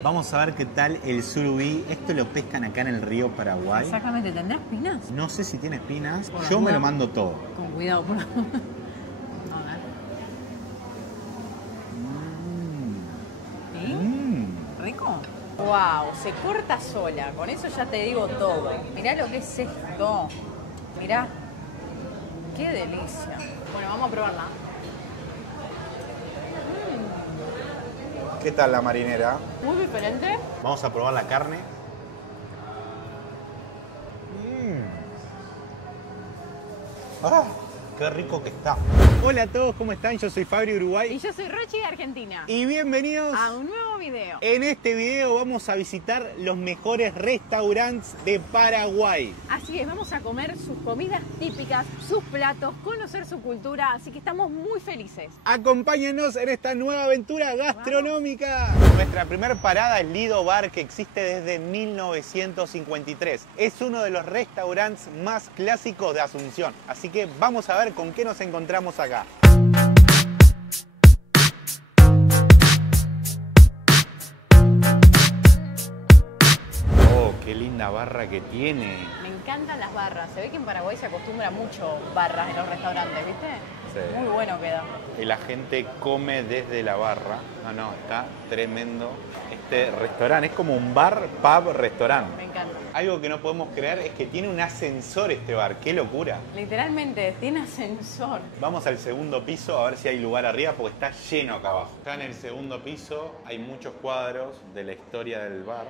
Vamos a ver qué tal el surubí. Esto lo pescan acá en el río Paraguay. Exactamente, ¿tendrá espinas? No sé si tiene espinas. Por la Yo me duda, lo mando todo. Con cuidado, por favor. A ver. ¿Sí? ¿Rico? Wow, se corta sola. Con eso ya te digo todo. Mirá lo que es esto. Mirá. Qué delicia. Bueno, vamos a probarla. ¿Qué tal la marinera? Muy diferente. Vamos a probar la carne. ¡Ah! ¡Qué rico que está! Hola a todos, ¿cómo están? Yo soy Fabri Uruguay. Y yo soy Rochi de Argentina. Y bienvenidos A un nuevo video. En este video vamos a visitar los mejores restaurantes de Paraguay. Así es, vamos a comer sus comidas típicas, sus platos, conocer su cultura, así que estamos muy felices. Acompáñenos en esta nueva aventura gastronómica. Nuestra primera parada es Lido Bar, que existe desde 1953. Es uno de los restaurantes más clásicos de Asunción. Así que vamos a ver con qué nos encontramos acá. Oh, qué linda barra que tiene. Me encantan las barras. Se ve que en Paraguay se acostumbra mucho barras en los restaurantes, ¿viste? Sí. Muy bueno queda. Y la gente come desde la barra. No, está tremendo. Este restaurante es como un bar, pub, restaurante. Me encanta. Algo que no podemos creer es que tiene un ascensor este bar. ¡Qué locura! Literalmente, tiene ascensor. Vamos al segundo piso a ver si hay lugar arriba porque está lleno acá abajo. Está en el segundo piso, hay muchos cuadros de la historia del bar.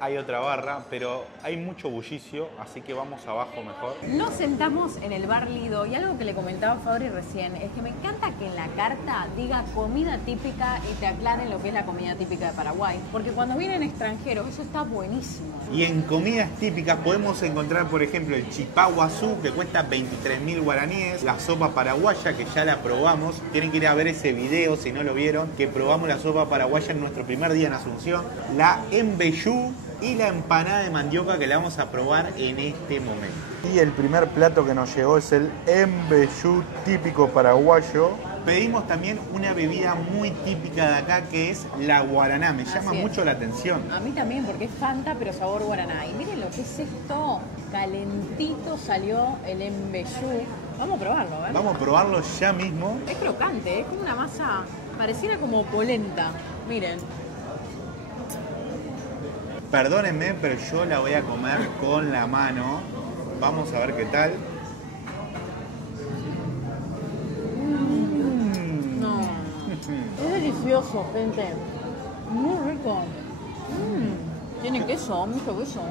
Hay otra barra, pero hay mucho bullicio, así que vamos abajo mejor. Nos sentamos en el bar Lido y algo que le comentaba a Fabri recién es que me encanta que en la carta diga comida típica y te aclaren lo que es la comida típica de Paraguay. Porque cuando vienen extranjeros, eso está buenísimo. Y en comidas típicas podemos encontrar, por ejemplo, el chipaguazú, que cuesta 23.000 guaraníes, la sopa paraguaya, que ya la probamos. Tienen que ir a ver ese video si no lo vieron, que probamos la sopa paraguaya en nuestro primer día en Asunción. La embellú y la empanada de mandioca, que la vamos a probar en este momento. Y el primer plato que nos llegó es el embellú típico paraguayo. Pedimos también una bebida muy típica de acá, que es la guaraná. Me llama mucho la atención. A mí también, porque es Fanta, pero sabor guaraná. Y miren lo que es esto. Calentito salió el embellú. Vamos a probarlo, ¿verdad? Vamos a probarlo ya mismo. Es crocante, es como una masa, pareciera como polenta. Miren. Perdónenme, pero yo la voy a comer con la mano. Vamos a ver qué tal. No. Es delicioso, gente. Muy rico. Tiene queso, mucho queso.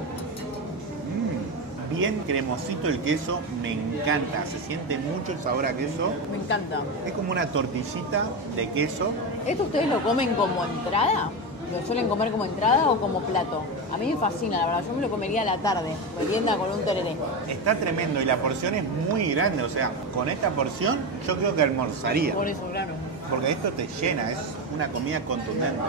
Bien cremosito el queso, me encanta. Se siente mucho el sabor a queso. Me encanta. Es como una tortillita de queso. ¿Esto ustedes lo comen como entrada? ¿Lo suelen comer como entrada o como plato? A mí me fascina, la verdad. Yo me lo comería a la tarde, merienda con un tereré. Está tremendo y la porción es muy grande. O sea, con esta porción yo creo que almorzaría. Por eso, claro. Porque esto te llena, es una comida contundente.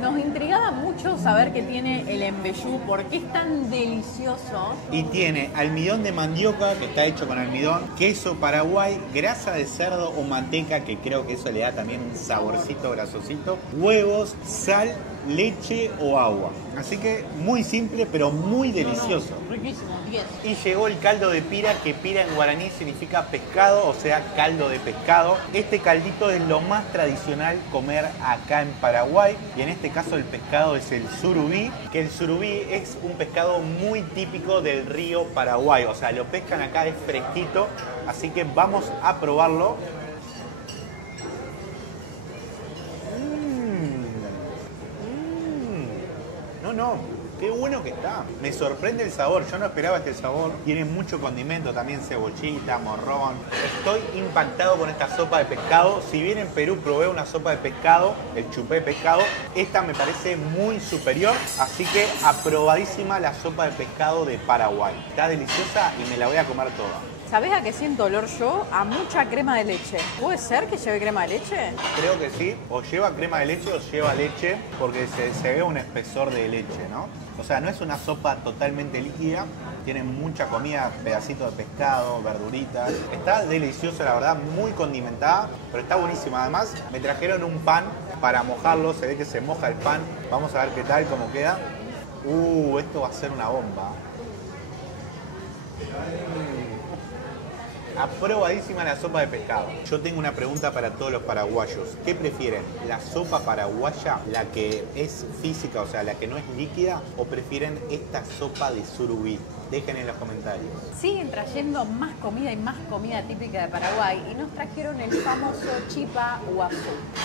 Nos intrigaba mucho saber que tiene el embellú, por qué es tan delicioso. Y tiene almidón de mandioca, que está hecho con almidón, queso paraguay, grasa de cerdo o manteca, que creo que eso le da también un saborcito grasosito, huevos, sal, leche o agua. Así que muy simple, pero muy delicioso. Riquísimo, 10. Y llegó el caldo de pira, que pira en guaraní significa pescado, o sea, caldo de pescado. Este caldito es lo más tradicional comer acá en Paraguay, y en este caso el pescado es el surubí, que el surubí es un pescado muy típico del río Paraguay, o sea, lo pescan acá, es fresquito, así que vamos a probarlo. No, qué bueno que está. Me sorprende el sabor, yo no esperaba este sabor. Tiene mucho condimento, también cebollita, morrón. Estoy impactado con esta sopa de pescado. Si bien en Perú probé una sopa de pescado, el chupé de pescado, esta me parece muy superior. Así que aprobadísima la sopa de pescado de Paraguay. Está deliciosa y me la voy a comer toda. ¿Sabés a qué siento olor yo? A mucha crema de leche. ¿Puede ser que lleve crema de leche? Creo que sí, o lleva crema de leche o lleva leche, porque se ve un espesor de leche, ¿no? O sea, no es una sopa totalmente líquida, tiene mucha comida, pedacitos de pescado, verduritas. Está deliciosa, la verdad, muy condimentada, pero está buenísima. Además, me trajeron un pan para mojarlo. Se ve que se moja el pan. Vamos a ver qué tal, cómo queda. Esto va a ser una bomba. Aprobadísima la sopa de pescado. Yo tengo una pregunta para todos los paraguayos. ¿Qué prefieren? ¿La sopa paraguaya, la que es física, o sea, la que no es líquida? ¿O prefieren esta sopa de surubí? Dejen en los comentarios. Siguen trayendo más comida y más comida típica de Paraguay y nos trajeron el famoso chipa guazú.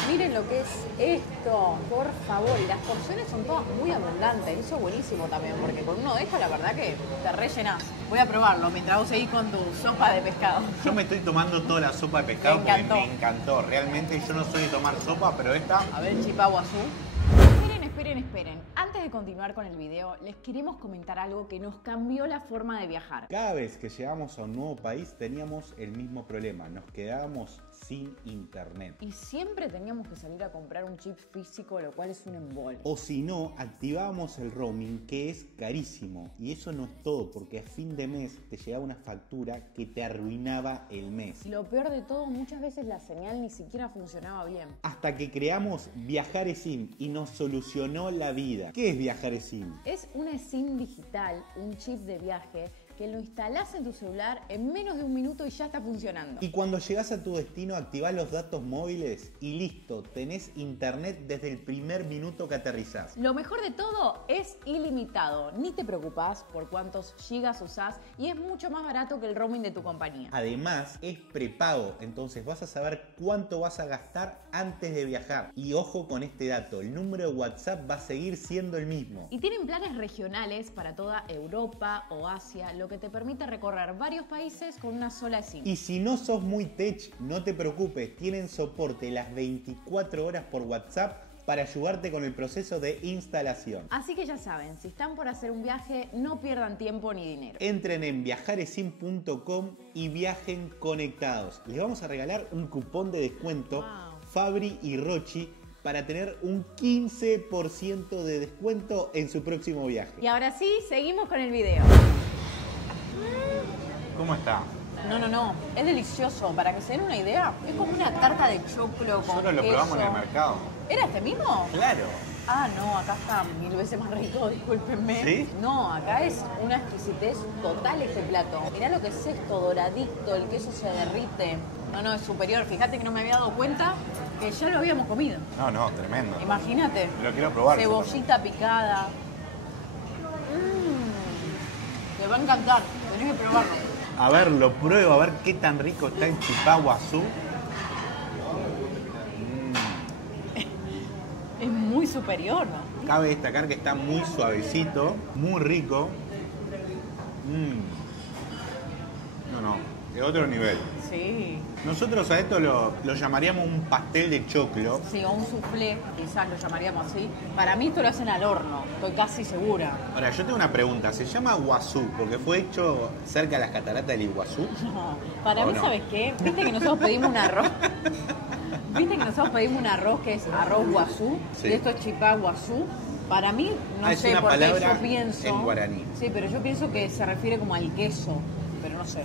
Miren lo que es esto, por favor. Y las porciones son todas muy abundantes. Eso es buenísimo también, porque con uno de estos la verdad que te rellenás. Voy a probarlo mientras vos seguís con tu sopa de pescado. Yo me estoy tomando toda la sopa de pescado porque me encantó. Realmente yo no soy de tomar sopa, pero esta... A ver, chipa guazú. Esperen. Antes de continuar con el video, les queremos comentar algo que nos cambió la forma de viajar. Cada vez que llegamos a un nuevo país teníamos el mismo problema. Nos quedábamos sin internet. Y siempre teníamos que salir a comprar un chip físico, lo cual es un embole. O si no, activábamos el roaming, que es carísimo. Y eso no es todo, porque a fin de mes te llegaba una factura que te arruinaba el mes. Y lo peor de todo, muchas veces la señal ni siquiera funcionaba bien. Hasta que creamos Viajar-eSIM y nos solucionó la vida. ¿Qué es Viajar-eSIM? Es una SIM digital, un chip de viaje que lo instalás en tu celular en menos de un minuto y ya está funcionando. Y cuando llegás a tu destino, activás los datos móviles y listo, tenés internet desde el primer minuto que aterrizás. Lo mejor de todo es ilimitado, ni te preocupás por cuántos gigas usás y es mucho más barato que el roaming de tu compañía. Además, es prepago, entonces vas a saber cuánto vas a gastar antes de viajar. Y ojo con este dato, el número de WhatsApp va a seguir siendo el mismo. Y tienen planes regionales para toda Europa o Asia, lo que te permite recorrer varios países con una sola SIM. Y si no sos muy tech, no te preocupes, tienen soporte las 24 horas por WhatsApp para ayudarte con el proceso de instalación. Así que ya saben, si están por hacer un viaje, no pierdan tiempo ni dinero. Entren en viajaresim.com y viajen conectados. Les vamos a regalar un cupón de descuento, Fabri y Rochi, para tener un 15% de descuento en su próximo viaje. Y ahora sí, seguimos con el video. ¿Cómo está? No, es delicioso. Para que se den una idea, es como una tarta de choclo con Nosotros lo queso. probamos en el mercado. ¿Era este mismo? Claro. Ah, no, acá está 1000 veces más rico, discúlpenme. ¿Sí? No, acá es una exquisitez total este plato. Mirá lo que es esto, doradito, el queso se derrite. No, es superior. Fíjate que no me había dado cuenta que ya lo habíamos comido. No, tremendo. Imagínate. Lo quiero probar. Cebollita picada. Te va a encantar, tenés que probarlo. A ver, lo pruebo, a ver qué tan rico está el chipá guazú. Es muy superior, ¿no? Cabe destacar que está muy suavecito, muy rico. No, de otro nivel. Sí. Nosotros a esto lo llamaríamos un pastel de choclo. Sí, o un soufflé, quizás lo llamaríamos así. Para mí esto lo hacen al horno, estoy casi segura. Ahora, yo tengo una pregunta. ¿Se llama guazú porque fue hecho cerca de las cataratas del Iguazú? No, para mí, no? ¿sabes qué? Viste que nosotros pedimos un arroz. Viste que nosotros pedimos un arroz que es arroz guazú, Sí. y esto es chipá guazú. Para mí, no es sé una por qué palabra yo pienso. en guaraní. Sí, pero yo pienso que se refiere como al queso, pero no sé.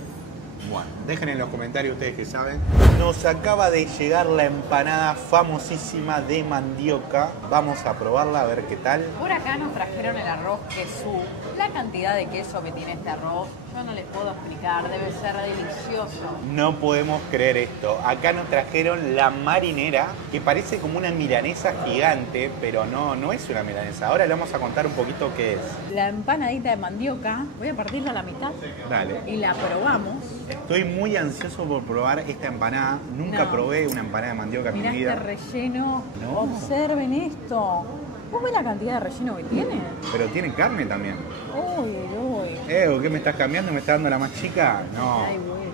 Bueno, dejen en los comentarios ustedes que saben. Nos acaba de llegar la empanada famosísima de mandioca. Vamos a probarla a ver qué tal. Por acá nos trajeron el arroz quesú. La cantidad de queso que tiene este arroz, yo no les puedo explicar, debe ser delicioso. No podemos creer esto. Acá nos trajeron la marinera, que parece como una milanesa gigante, pero no es una milanesa. Ahora le vamos a contar un poquito qué es. La empanadita de mandioca, voy a partirla a la mitad Dale. y la probamos. Estoy muy ansioso por probar esta empanada. Nunca No. probé una empanada de mandioca en Mirá mi este vida. relleno, No. observen esto. ¿Vos ves la cantidad de relleno que tiene? Pero tiene carne también. Uy. ¿Qué me estás cambiando? ¿Me estás dando la más chica? No. Ay, bueno.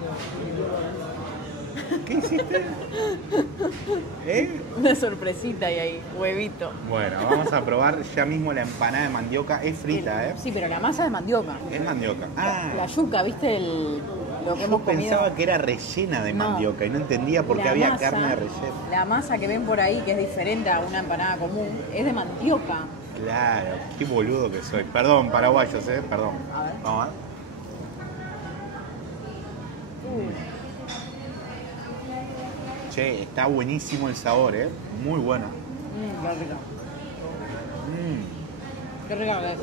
¿Qué hiciste? Una sorpresita y ahí, huevito. Bueno, vamos a probar ya mismo la empanada de mandioca. Es frita, ¿eh? Sí, pero la masa de mandioca. Es mandioca. La yuca, ¿viste lo que Yo hemos comido? pensaba que era rellena de No. mandioca y no entendía por qué La había masa, carne de relleno. La masa que ven por ahí, que es diferente a una empanada común, es de mandioca. Claro, qué boludo que soy. Perdón, paraguayos, perdón. A ver. Vamos a ver. Che, está buenísimo el sabor, muy bueno. Qué rica. Mm. Qué rica que es.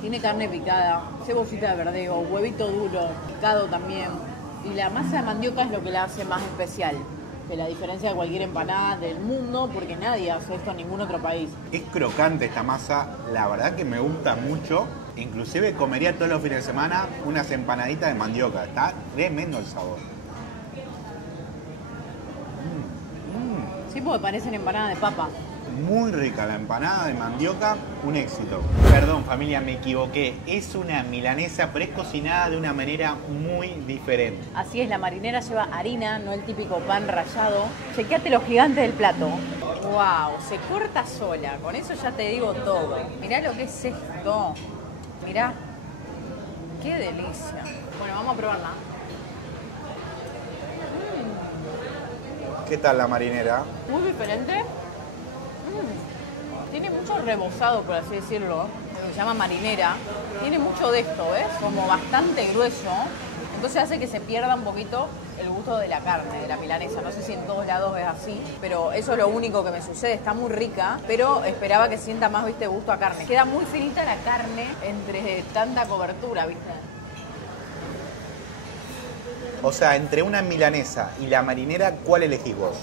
Tiene carne picada, cebollita de verdeo, huevito duro, picado también. Y la masa de mandioca es lo que la hace más especial. Que la diferencia de cualquier empanada del mundo, porque nadie hace esto en ningún otro país. Es crocante esta masa, la verdad que me gusta mucho. Inclusive comería todos los fines de semana unas empanaditas de mandioca. Está tremendo el sabor. Sí, porque parecen empanadas de papa. Muy rica la empanada de mandioca, un éxito. Perdón familia, me equivoqué. Es una milanesa, pero es cocinada de una manera muy diferente. Así es, la marinera lleva harina, no el típico pan rallado. Chequeate lo gigante del plato. ¡Wow! Se corta sola, con eso ya te digo todo. Mirá lo que es esto. Mirá. ¡Qué delicia! Bueno, vamos a probarla. ¿Qué tal la marinera? Muy diferente. Tiene mucho rebozado, por así decirlo. Se llama marinera. Tiene mucho de esto, ¿ves? Como bastante grueso. Entonces hace que se pierda un poquito el gusto de la carne, de la milanesa. No sé si en todos lados es así, pero eso es lo único que me sucede. Está muy rica, pero esperaba que sienta más, ¿viste? Gusto a carne. Queda muy finita la carne entre tanta cobertura, ¿viste? O sea, entre una milanesa y la marinera, ¿cuál elegís vos?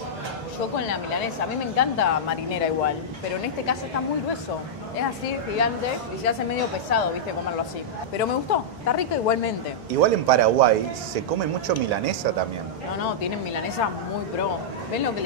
Yo con la milanesa, a mí me encanta marinera igual, pero en este caso está muy grueso. Es así, gigante, y se hace medio pesado, viste, comerlo así. Pero me gustó, está rico igualmente. Igual en Paraguay se come mucho milanesa también. No, tienen milanesa muy pro. ¿Ven lo que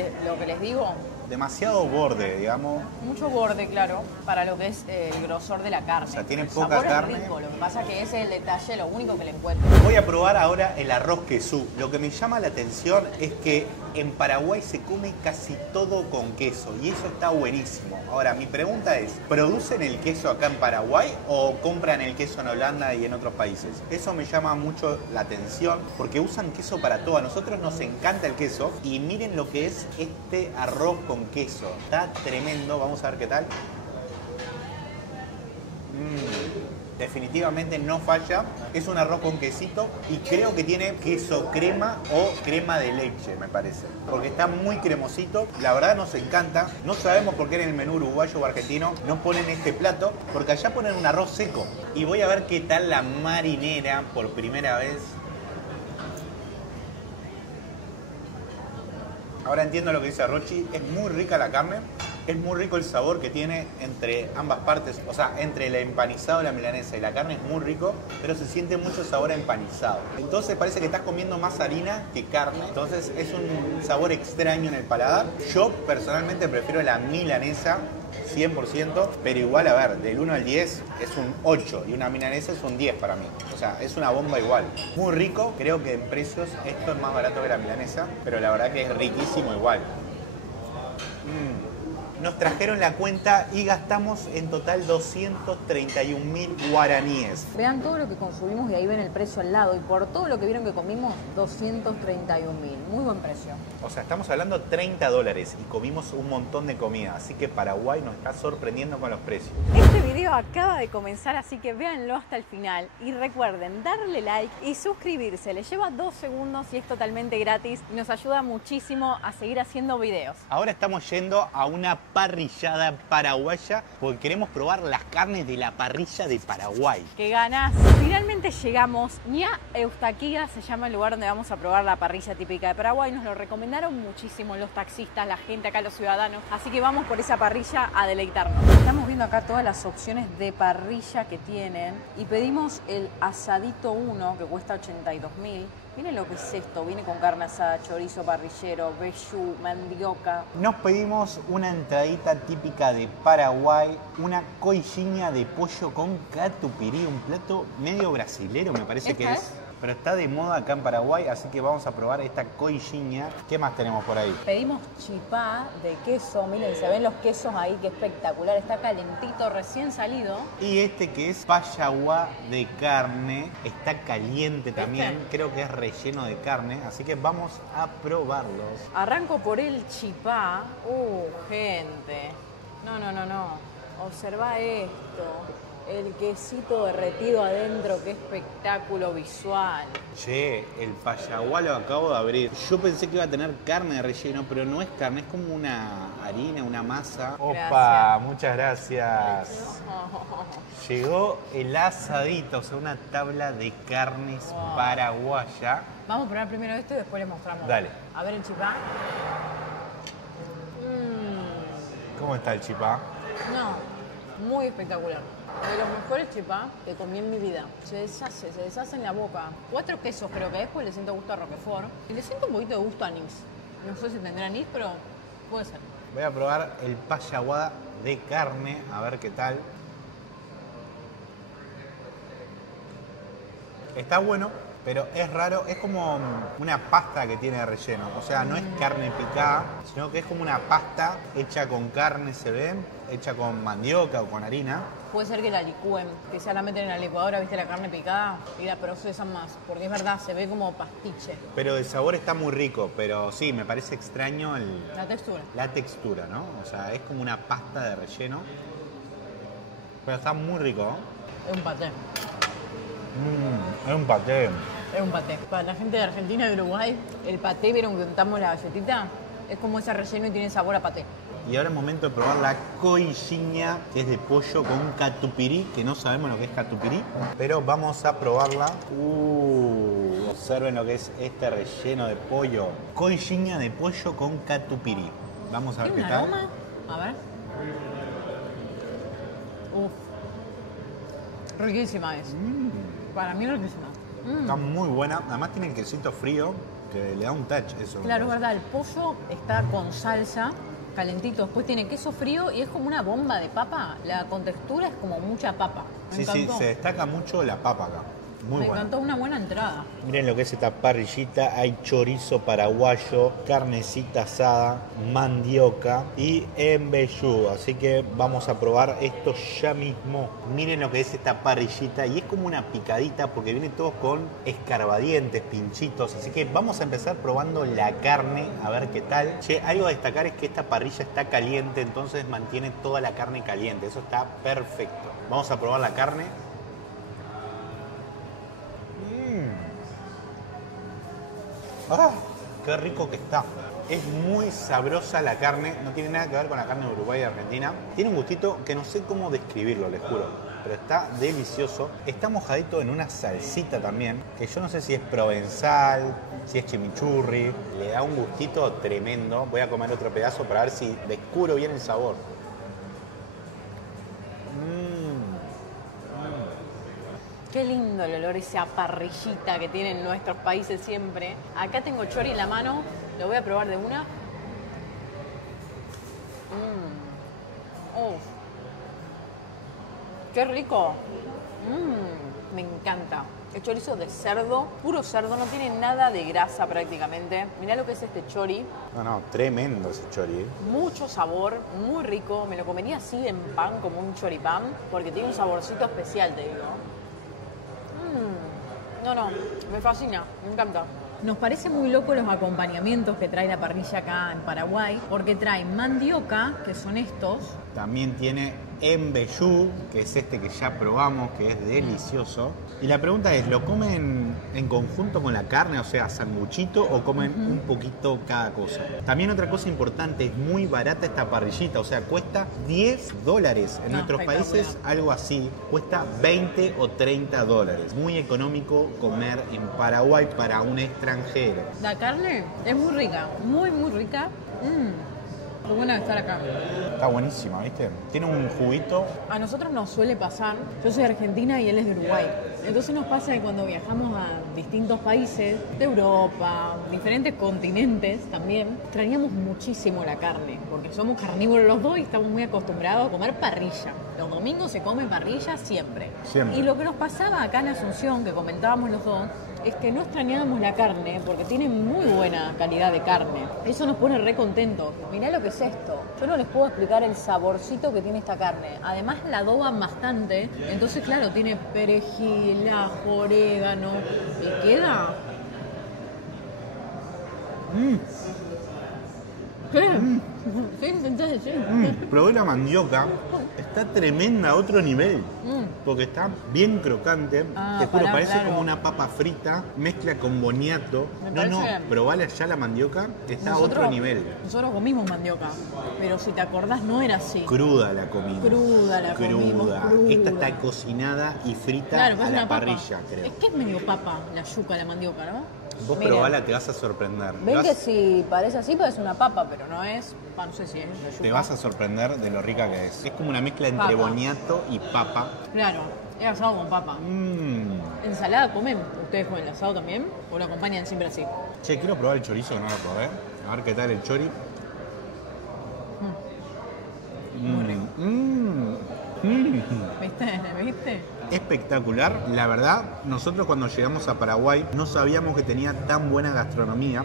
les digo? Demasiado borde, digamos. Mucho borde, claro, para lo que es el grosor de la carne. O sea, tiene el poca sabor carne. Es rico, lo que pasa es que ese es el detalle, lo único que le encuentro. Voy a probar ahora el arroz quesú. Lo que me llama la atención es que en Paraguay se come casi todo con queso y eso está buenísimo. Ahora, mi pregunta es, ¿producen el queso acá en Paraguay o compran el queso en Holanda y en otros países? Eso me llama mucho la atención porque usan queso para todo. A nosotros nos encanta el queso y miren lo que es este arroz con queso. Está tremendo, vamos a ver qué tal. Definitivamente no falla, es un arroz con quesito y creo que tiene queso crema o crema de leche, me parece, porque está muy cremosito, la verdad nos encanta. No sabemos por qué en el menú uruguayo o argentino no ponen este plato, porque allá ponen un arroz seco. Y voy a ver qué tal la marinera por primera vez. Ahora entiendo lo que dice Rochi, es muy rica la carne, es muy rico el sabor que tiene entre ambas partes, o sea, entre el empanizado y la milanesa y la carne es muy rico, pero se siente mucho sabor a empanizado. Entonces parece que estás comiendo más harina que carne, entonces es un sabor extraño en el paladar. Yo personalmente prefiero la milanesa 100%, pero igual, a ver, del 1 al 10 es un 8 y una milanesa es un 10 para mí. O sea, es una bomba igual. Muy rico, creo que en precios esto es más barato que la milanesa, pero la verdad que es riquísimo igual. Nos trajeron la cuenta y gastamos en total 231.000 guaraníes. Vean todo lo que consumimos y ahí ven el precio al lado. Y por todo lo que vieron que comimos, 231.000. Muy buen precio. O sea, estamos hablando $30 y comimos un montón de comida. Así que Paraguay nos está sorprendiendo con los precios. Este video acaba de comenzar, así que véanlo hasta el final. Y recuerden darle like y suscribirse. Les lleva 2 segundos y es totalmente gratis. Y nos ayuda muchísimo a seguir haciendo videos. Ahora estamos yendo a una parrillada paraguaya porque queremos probar las carnes de la parrilla de Paraguay. ¡Qué ganas! Finalmente llegamos. Ña Eustaquía se llama el lugar donde vamos a probar la parrilla típica de Paraguay. Nos lo recomendaron muchísimo los taxistas, la gente acá, los ciudadanos. Así que vamos por esa parrilla a deleitarnos. Estamos viendo acá todas las opciones de parrilla que tienen y pedimos el asadito 1 que cuesta 82.000. Miren lo que es esto, viene con carne asada, chorizo parrillero, vellú, mandioca. Nos pedimos una entradita típica de Paraguay, una coxinha de pollo con catupiry, un plato medio brasilero me parece que es. Pero está de moda acá en Paraguay, así que vamos a probar esta coxinha. ¿Qué más tenemos por ahí? Pedimos chipá de queso, miren, se ven los quesos ahí, qué espectacular, está calentito, recién salido. Y este que es payaguá de carne, está caliente también, creo que es relleno de carne, así que vamos a probarlos. Arranco por el chipá. Gente, no, observa esto. El quesito derretido adentro, qué espectáculo visual. Che, el payaguá lo acabo de abrir. Yo pensé que iba a tener carne de relleno, pero no es carne, es como una harina, una masa. Gracias. Opa, muchas gracias. Llegó el asadito, o sea, una tabla de carnes paraguaya. Vamos a probar primero esto y después les mostramos. Dale. A ver el chipá. ¿Cómo está el chipá? No, muy espectacular. De los mejores chipá que comí en mi vida. Se deshace en la boca. 4 quesos creo que es, pues le siento gusto a Roquefort. Y le siento un poquito de gusto a anís. No sé si tendrá anís, pero puede ser. Voy a probar el payaguada de carne, a ver qué tal. Está bueno, pero es raro, es como una pasta que tiene relleno. O sea, no es carne picada, sino que es como una pasta hecha con carne, se ve, hecha con mandioca o con harina. Puede ser que la licúen, que se la meten en la licuadora, viste la carne picada, y la procesan más. Porque es verdad, se ve como pastiche. Pero el sabor está muy rico, pero sí, me parece extraño La textura. la textura, ¿no? O sea, es como una pasta de relleno. Pero está muy rico, ¿no? Es un paté. Es un paté. Es un paté. Para la gente de Argentina y de Uruguay, el paté, vieron que untamos la galletita, es como ese relleno y tiene sabor a paté. Y ahora es momento de probar la coixinha, que es de pollo con catupirí, que no sabemos lo que es catupirí, pero vamos a probarla. Observen lo que es este relleno de pollo. Coixinha de pollo con catupirí. Vamos a ver ¿Tiene qué un tal. aroma? A ver. Uf. Riquísima es. Para mí riquísima. Está muy buena. Además tiene el quesito frío, que le da un touch eso. Claro, es verdad, el pollo está con salsa, calentito, después tiene queso frío y es como una bomba de papa. La contextura es como mucha papa. Me encantó. se destaca mucho la papa acá. Muy Me buena. encantó, una buena entrada. Miren lo que es esta parrillita, hay chorizo paraguayo, carnecita asada, mandioca y embellú. Así que vamos a probar esto ya mismo. Miren lo que es esta parrillita y es como una picadita porque viene todo con escarbadientes, pinchitos. Así que vamos a empezar probando la carne, a ver qué tal. Che, algo a destacar es que esta parrilla está caliente, entonces mantiene toda la carne caliente. Eso está perfecto. Vamos a probar la carne. ¡Ah! ¡Qué rico que está! Es muy sabrosa la carne, no tiene nada que ver con la carne de Uruguay y Argentina. Tiene un gustito que no sé cómo describirlo, les juro, pero está delicioso. Está mojadito en una salsita también, que yo no sé si es provenzal, si es chimichurri. Le da un gustito tremendo. Voy a comer otro pedazo para ver si descubro bien el sabor. Qué lindo el olor, esa parrillita que tienen nuestros países siempre. Acá tengo chori en la mano, lo voy a probar de una. Uf. Qué rico. Me encanta. El chorizo de cerdo, puro cerdo, no tiene nada de grasa prácticamente. Mirá lo que es este chori. No, tremendo ese chori. Mucho sabor, muy rico. Me lo comería así en pan, como un choripán, porque tiene un saborcito especial, te digo. No, me fascina, me encanta. Nos parece muy loco los acompañamientos que trae la parrilla acá en Paraguay, porque trae mandioca, que son estos. También tiene embellú, que es este que ya probamos, que es delicioso. Y la pregunta es, ¿lo comen en conjunto con la carne, o sea, sanguchito, o comen un poquito cada cosa? También otra cosa importante, es muy barata esta parrillita, o sea, cuesta $10. En nuestros países algo así cuesta 20 o 30 dólares. Muy económico comer en Paraguay para un extranjero. La carne es muy rica, muy rica. Qué buena de estar acá. Está buenísima, ¿viste? Tiene un juguito. A nosotros nos suele pasar, yo soy argentina y él es de Uruguay. Entonces nos pasa que cuando viajamos a distintos países de Europa, diferentes continentes también, extrañamos muchísimo la carne, porque somos carnívoros los dos y estamos muy acostumbrados a comer parrilla. Los domingos se come parrilla siempre. Siempre. Y lo que nos pasaba acá en Asunción, que comentábamos los dos, es que no extrañábamos la carne porque tiene muy buena calidad de carne. Eso nos pone re contentos. Mirá lo que es esto. Yo no les puedo explicar el saborcito que tiene esta carne. Además la adoban bastante. Entonces, claro, tiene perejil, ajo, orégano. Y queda... ¿Qué? ¿Qué intentás decir? Probé la mandioca. Está tremenda, a otro nivel. porque está bien crocante. Ah, te juro, pará, parece claro. como una papa frita, mezcla con boniato. Me No, parece- probala ya la mandioca, está a otro nivel. Nosotros comimos mandioca, pero si te acordás no era así. Cruda la comimos. Cruda la comimos, cruda. Esta está cocinada y frita Claro, a es la una papa. parrilla, creo. Es que es medio papa la yuca, la mandioca, ¿no? Vos Miren. probala, te vas a sorprender. Ven que si parece así, parece una papa, pero no es. No sé si es la yuca. Te vas a sorprender de lo rica que es. Es como una mezcla entre Papa. boniato y papa. Claro, es asado con papa. ¿Ensalada comen ustedes con el asado también? ¿O lo acompañan siempre así? Che, quiero probar el chorizo que no lo probé. A ver qué tal el chori. ¿Viste? ¿Viste? Espectacular. La verdad, nosotros cuando llegamos a Paraguay no sabíamos que tenía tan buena gastronomía.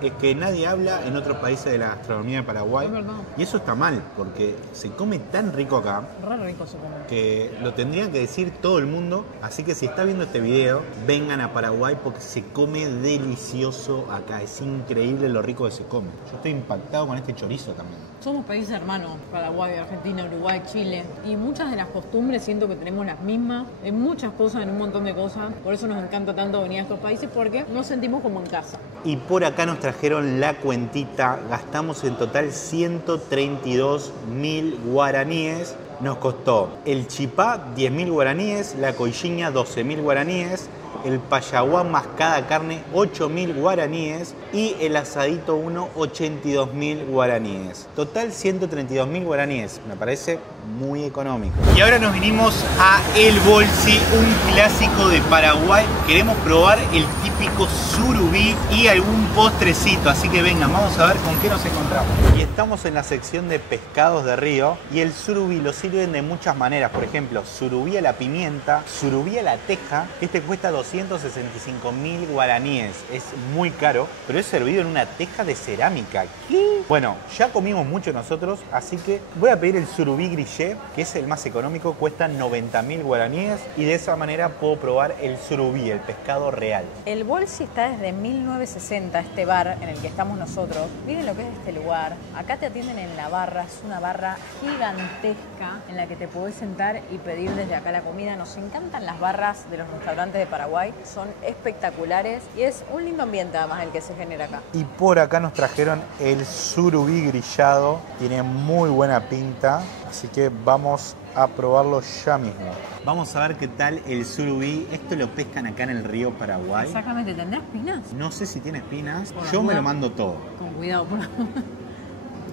Es que nadie habla en otros países de la gastronomía de Paraguay. Es verdad. Y eso está mal, porque se come tan rico acá Re rico se come. que lo tendría que decir todo el mundo. Así que si está viendo este video, vengan a Paraguay porque se come delicioso acá. Es increíble lo rico que se come. Yo estoy impactado con este chorizo también. Somos países hermanos, Paraguay, Argentina, Uruguay, Chile. Y muchas de las costumbres siento que tenemos las mismas. En muchas cosas, en un montón de cosas. Por eso nos encanta tanto venir a estos países porque nos sentimos como en casa. Y por acá nos trajeron la cuentita. Gastamos en total 132.000 guaraníes. Nos costó el chipá 10.000 guaraníes, la coichiña 12.000 guaraníes, el payaguá más cada carne 8.000 guaraníes y el asadito 1 82.000 guaraníes. Total 132.000 guaraníes. Me parece muy económico. Y ahora nos vinimos a El Bolsi, un clásico de Paraguay. Queremos probar el típico surubí y algún postrecito, así que vengan, vamos a ver con qué nos encontramos. Y estamos en la sección de pescados de río y el surubí lo sirven de muchas maneras. Por ejemplo, surubí a la pimienta, surubí a la teja. Este cuesta 265.000 guaraníes. Es muy caro, pero es servido en una teja de cerámica. ¿Qué? Bueno, ya comimos mucho nosotros, así que voy a pedir el surubí grillé, que es el más económico, cuesta 90.000 guaraníes y de esa manera puedo probar el surubí, el pescado real. El Bolsi está desde 1960, este bar en el que estamos nosotros. Miren lo que es este lugar. Acá te atienden en la barra, es una barra gigantesca en la que te podés sentar y pedir desde acá la comida. Nos encantan las barras de los restaurantes de Paraguay, son espectaculares y es un lindo ambiente además el que se genera acá. Y por acá nos trajeron el surubí grillado, tiene muy buena pinta, así que vamos a probarlo ya mismo. Vamos a ver qué tal el surubí. Esto lo pescan acá en el río Paraguay. Exactamente, ¿tendrá espinas? No sé si tiene espinas, Por la yo me duda. lo mando todo. Con cuidado, por favor.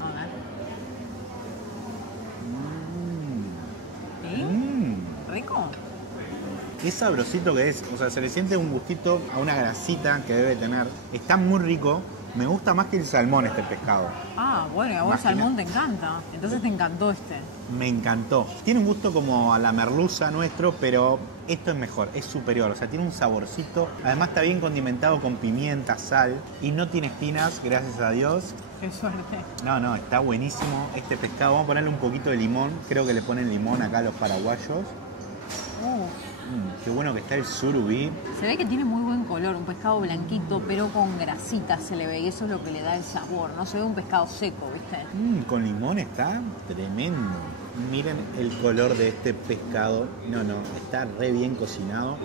A ver. ¿Sí? ¿Rico? Qué sabrosito que es, o sea, se le siente un gustito a una grasita que debe tener. Está muy rico, me gusta más que el salmón este pescado. Ah, bueno, y a vos el Imagina. salmón te encanta. Entonces te encantó este. Me encantó. Tiene un gusto como a la merluza nuestro, pero esto es mejor, es superior. O sea, tiene un saborcito. Además está bien condimentado con pimienta, sal y no tiene espinas, gracias a Dios. Qué suerte. No, está buenísimo este pescado. Vamos a ponerle un poquito de limón. Creo que le ponen limón acá a los paraguayos. Qué bueno que está el surubí. Se ve que tiene muy buen color, un pescado blanquito, pero con grasita se le ve y eso es lo que le da el sabor. No se ve un pescado seco, ¿viste? Con limón está tremendo. Miren el color de este pescado. No, está re bien cocinado.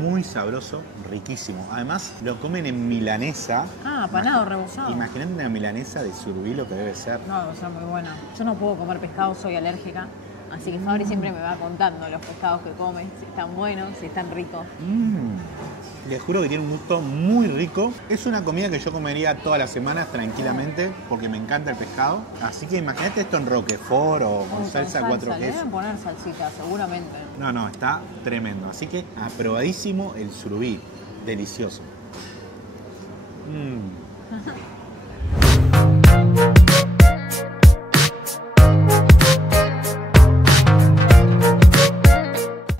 Muy sabroso, riquísimo. Además, lo comen en milanesa. Ah, panado, rebozado. Imagínate una milanesa de surubí lo que debe ser. No, debe ser muy buena. Yo no puedo comer pescado, soy alérgica. Así que Fabri siempre me va contando los pescados que come, si están buenos, si están ricos. Les juro que tiene un gusto muy rico. Es una comida que yo comería todas las semanas tranquilamente porque me encanta el pescado. Así que imagínate esto en roquefort o con salsa cuatro Le quesos. deben poner salsita, seguramente. No, está tremendo. Así que aprobadísimo el surubí. Delicioso.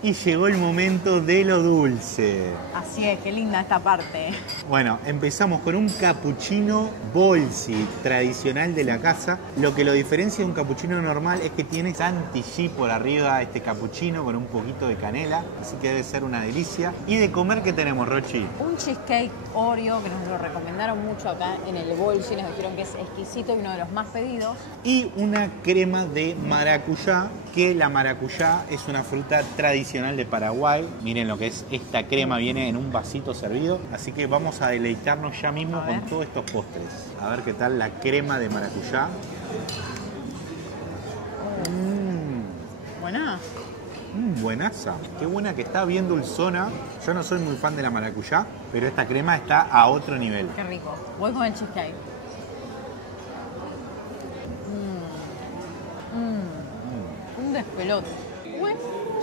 Y llegó el momento de lo dulce. Así es, qué linda esta parte. Bueno, empezamos con un cappuccino Bolsi, tradicional de la casa. Lo que lo diferencia de un cappuccino normal es que tiene chantilly por arriba este cappuccino con un poquito de canela, así que debe ser una delicia. ¿Y de comer qué tenemos, Rochi? Un cheesecake Oreo que nos lo recomendaron mucho acá en el Bolsi, nos dijeron que es exquisito y uno de los más pedidos. Y una crema de maracuyá que la maracuyá es una fruta tradicional de Paraguay. Miren lo que es esta crema, viene en un vasito servido. Así que vamos a deleitarnos ya mismo con todos estos postres. A ver qué tal la crema de maracuyá. Buena. Buenaza. Qué buena que está, bien dulzona. Yo no soy muy fan de la maracuyá, pero esta crema está a otro nivel. Qué rico. Voy con el cheesecake. Un despelote. Uy,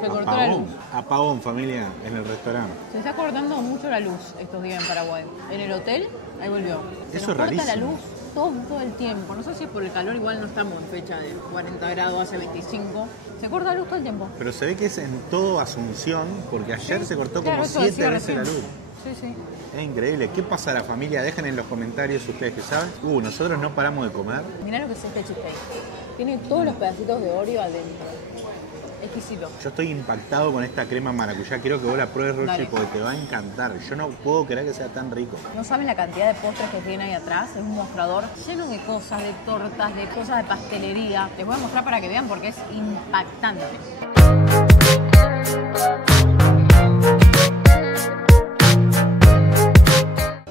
se cortó la luz. Apagón, familia, en el restaurante. Se está cortando mucho la luz estos días en Paraguay. En el hotel, ahí volvió. Eso nos es rarísimo. corta la luz todo el tiempo. No sé si es por el calor, igual no estamos en fecha de 40 grados, hace 25. Se corta la luz todo el tiempo. Pero se ve que es en todo Asunción, porque ayer se cortó como 7 veces la luz. Sí, sí. Es increíble. ¿Qué pasa a la familia? Dejen en los comentarios ustedes que saben. Nosotros no paramos de comer. Mirá lo que es este cheesecake. Tiene todos los pedacitos de Oreo adentro. Exquisito. Yo estoy impactado con esta crema maracuyá. Quiero que vos la pruebes, Rochi, Dale. porque te va a encantar. Yo no puedo creer que sea tan rico. No saben la cantidad de postres que tiene ahí atrás. Es un mostrador lleno de cosas, de tortas, de cosas de pastelería. Les voy a mostrar para que vean porque es impactante.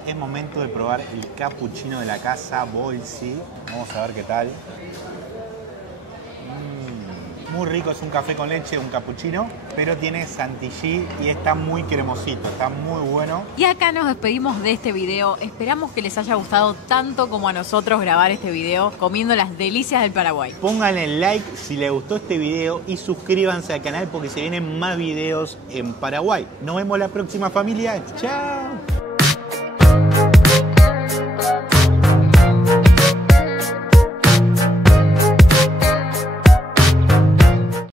Es momento de probar el cappuccino de la casa Bolsi. Vamos a ver qué tal. Muy rico, es un café con leche, un cappuccino, pero tiene chantilly y está muy cremosito, está muy bueno. Y acá nos despedimos de este video. Esperamos que les haya gustado tanto como a nosotros grabar este video comiendo las delicias del Paraguay. Pónganle like si les gustó este video y suscríbanse al canal porque se vienen más videos en Paraguay. Nos vemos la próxima, familia. ¡Chao!